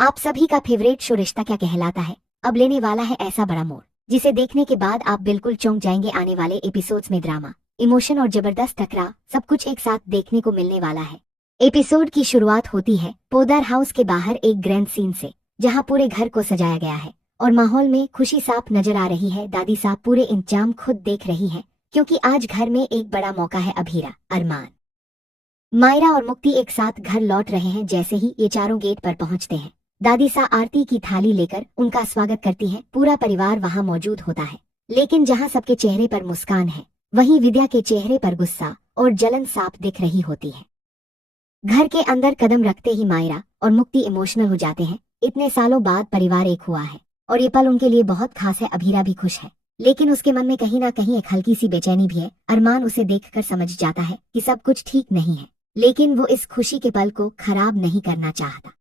आप सभी का फेवरेट शो रिश्ता क्या कहलाता है अब लेने वाला है ऐसा बड़ा मोड़, जिसे देखने के बाद आप बिल्कुल चौंक जाएंगे। आने वाले एपिसोड्स में ड्रामा, इमोशन और जबरदस्त टकराव सब कुछ एक साथ देखने को मिलने वाला है। एपिसोड की शुरुआत होती है पोदार हाउस के बाहर एक ग्रैंड सीन से, जहां पूरे घर को सजाया गया है और माहौल में खुशी साफ नजर आ रही है। दादी साहब पूरे इंतजाम खुद देख रही है, क्योंकि आज घर में एक बड़ा मौका है। अभीरा, अरमान, मायरा और मुक्ति एक साथ घर लौट रहे हैं। जैसे ही ये चारों गेट पर पहुंचते हैं, दादी सा आरती की थाली लेकर उनका स्वागत करती है। पूरा परिवार वहां मौजूद होता है, लेकिन जहां सबके चेहरे पर मुस्कान है, वहीं विद्या के चेहरे पर गुस्सा और जलन साफ दिख रही होती है। घर के अंदर कदम रखते ही मायरा और मुक्ति इमोशनल हो जाते हैं। इतने सालों बाद परिवार एक हुआ है और ये पल उनके लिए बहुत खास है। अभीरा भी खुश है, लेकिन उसके मन में कहीं ना कहीं एक हल्की सी बेचैनी भी है। अरमान उसे देखकर समझ जाता है कि सब कुछ ठीक नहीं है, लेकिन वो इस खुशी के पल को खराब नहीं करना चाहता।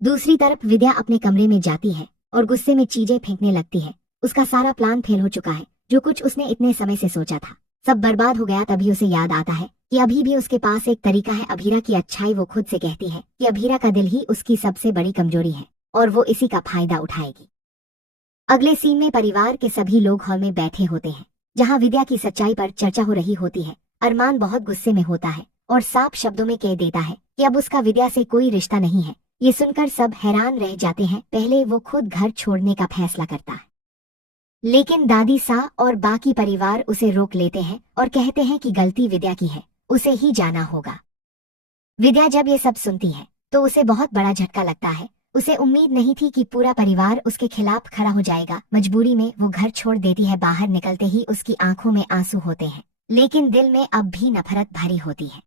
दूसरी तरफ विद्या अपने कमरे में जाती है और गुस्से में चीजें फेंकने लगती है। उसका सारा प्लान फेल हो चुका है। जो कुछ उसने इतने समय से सोचा था, सब बर्बाद हो गया। तभी उसे याद आता है कि अभी भी उसके पास एक तरीका है। अभीरा की अच्छाई वो खुद से कहती है कि अभीरा का दिल ही उसकी सबसे बड़ी कमजोरी है और वो इसी का फायदा उठाएगी। अगले सीन में परिवार के सभी लोग हॉल में बैठे होते हैं, जहां विद्या की सच्चाई पर चर्चा हो रही होती है। अरमान बहुत गुस्से में होता है और साफ शब्दों में कह देता है कि अब उसका विद्या से कोई रिश्ता नहीं है। ये सुनकर सब हैरान रह जाते हैं। पहले वो खुद घर छोड़ने का फैसला करता है, लेकिन दादी सा और बाकी परिवार उसे रोक लेते हैं और कहते हैं कि गलती विद्या की है, उसे ही जाना होगा। विद्या जब ये सब सुनती है तो उसे बहुत बड़ा झटका लगता है। उसे उम्मीद नहीं थी कि पूरा परिवार उसके खिलाफ खड़ा हो जाएगा। मजबूरी में वो घर छोड़ देती है। बाहर निकलते ही उसकी आंखों में आंसू होते हैं, लेकिन दिल में अब भी नफरत भरी होती है।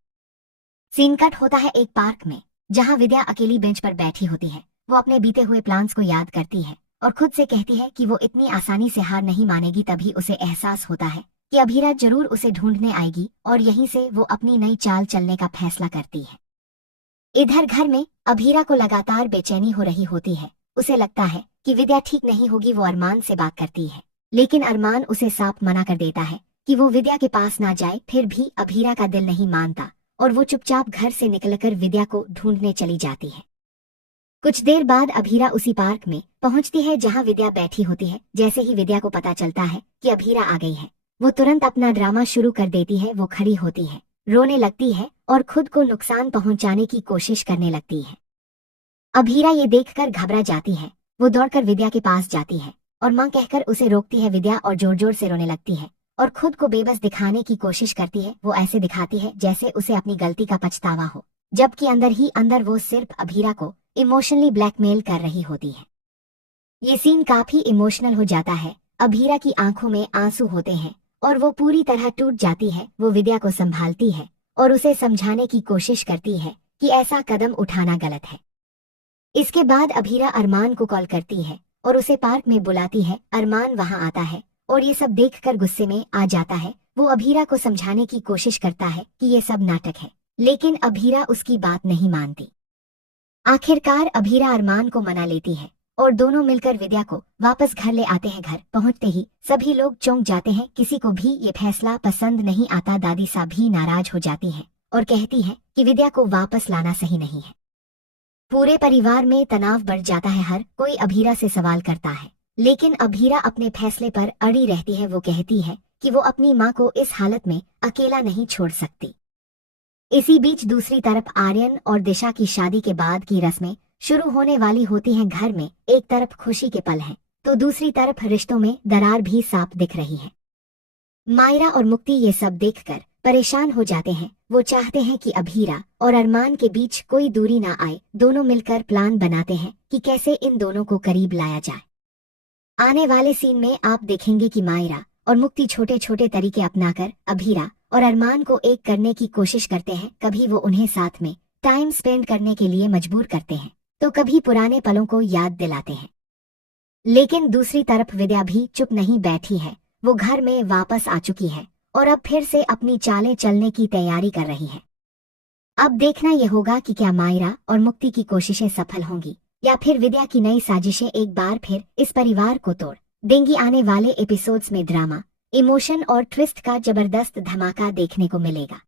सीन कट होता है एक पार्क में, जहां विद्या अकेली बेंच पर बैठी होती है। वो अपने बीते हुए प्लान्स को याद करती है और खुद से कहती है कि वो इतनी आसानी से हार नहीं मानेगी। तभी उसे एहसास होता है कि अभीरा जरूर उसे ढूंढने आएगी और यहीं से वो अपनी नई चाल चलने का फैसला करती है। इधर घर में अभीरा को लगातार बेचैनी हो रही होती है। उसे लगता है कि विद्या ठीक नहीं होगी। वो अरमान से बात करती है, लेकिन अरमान उसे साफ मना कर देता है कि वो विद्या के पास ना जाए। फिर भी अभीरा का दिल नहीं मानता और वो चुपचाप घर से निकलकर विद्या को ढूंढने चली जाती है। कुछ देर बाद अभीरा उसी पार्क में पहुंचती है जहां विद्या बैठी होती है। जैसे ही विद्या को पता चलता है कि अभीरा आ गई है, वो तुरंत अपना ड्रामा शुरू कर देती है। वो खड़ी होती है, रोने लगती है और खुद को नुकसान पहुंचाने की कोशिश करने लगती है। अभीरा ये देखकर घबरा जाती है। वो दौड़कर विद्या के पास जाती है और मां कहकर उसे रोकती है। विद्या और जोर जोर से रोने लगती है और खुद को बेबस दिखाने की कोशिश करती है। वो ऐसे दिखाती है जैसे उसे अपनी गलती का पछतावा हो, जबकि अंदर ही अंदर वो सिर्फ अभीरा को इमोशनली ब्लैकमेल कर रही होती है। ये सीन काफी इमोशनल हो जाता है। अभीरा की आंखों में आंसू होते हैं और वो पूरी तरह टूट जाती है। वो विद्या को संभालती है और उसे समझाने की कोशिश करती है कि ऐसा कदम उठाना गलत है। इसके बाद अभीरा अरमान को कॉल करती है और उसे पार्क में बुलाती है। अरमान वहां आता है और ये सब देखकर गुस्से में आ जाता है। वो अभीरा को समझाने की कोशिश करता है कि ये सब नाटक है, लेकिन अभीरा उसकी बात नहीं मानती। आखिरकार अभीरा अरमान को मना लेती है और दोनों मिलकर विद्या को वापस घर ले आते हैं। घर पहुंचते ही सभी लोग चौंक जाते हैं। किसी को भी ये फैसला पसंद नहीं आता। दादी सा भी नाराज हो जाती है और कहती है कि विद्या को वापस लाना सही नहीं है। पूरे परिवार में तनाव बढ़ जाता है। हर कोई अभीरा से सवाल करता है, लेकिन अभीरा अपने फैसले पर अड़ी रहती है। वो कहती है कि वो अपनी माँ को इस हालत में अकेला नहीं छोड़ सकती। इसी बीच दूसरी तरफ आर्यन और दिशा की शादी के बाद की रस्में शुरू होने वाली होती हैं। घर में एक तरफ खुशी के पल हैं, तो दूसरी तरफ रिश्तों में दरार भी साफ दिख रही है। मायरा और मुक्ति ये सब देखकर परेशान हो जाते हैं। वो चाहते हैं कि अभीरा और अरमान के बीच कोई दूरी ना आए। दोनों मिलकर प्लान बनाते हैं कि कैसे इन दोनों को करीब लाया जाए। आने वाले सीन में आप देखेंगे कि मायरा और मुक्ति छोटे छोटे तरीके अपनाकर अभीरा और अरमान को एक करने की कोशिश करते हैं। कभी वो उन्हें साथ में टाइम स्पेंड करने के लिए मजबूर करते हैं, तो कभी पुराने पलों को याद दिलाते हैं। लेकिन दूसरी तरफ विद्या भी चुप नहीं बैठी है। वो घर में वापस आ चुकी है और अब फिर से अपनी चालें चलने की तैयारी कर रही है। अब देखना यह होगा कि क्या मायरा और मुक्ति की कोशिशें सफल होंगी या फिर विद्या की नई साजिशें एक बार फिर इस परिवार को तोड़ देंगी। आने वाले एपिसोड्स में ड्रामा, इमोशन और ट्विस्ट का जबरदस्त धमाका देखने को मिलेगा।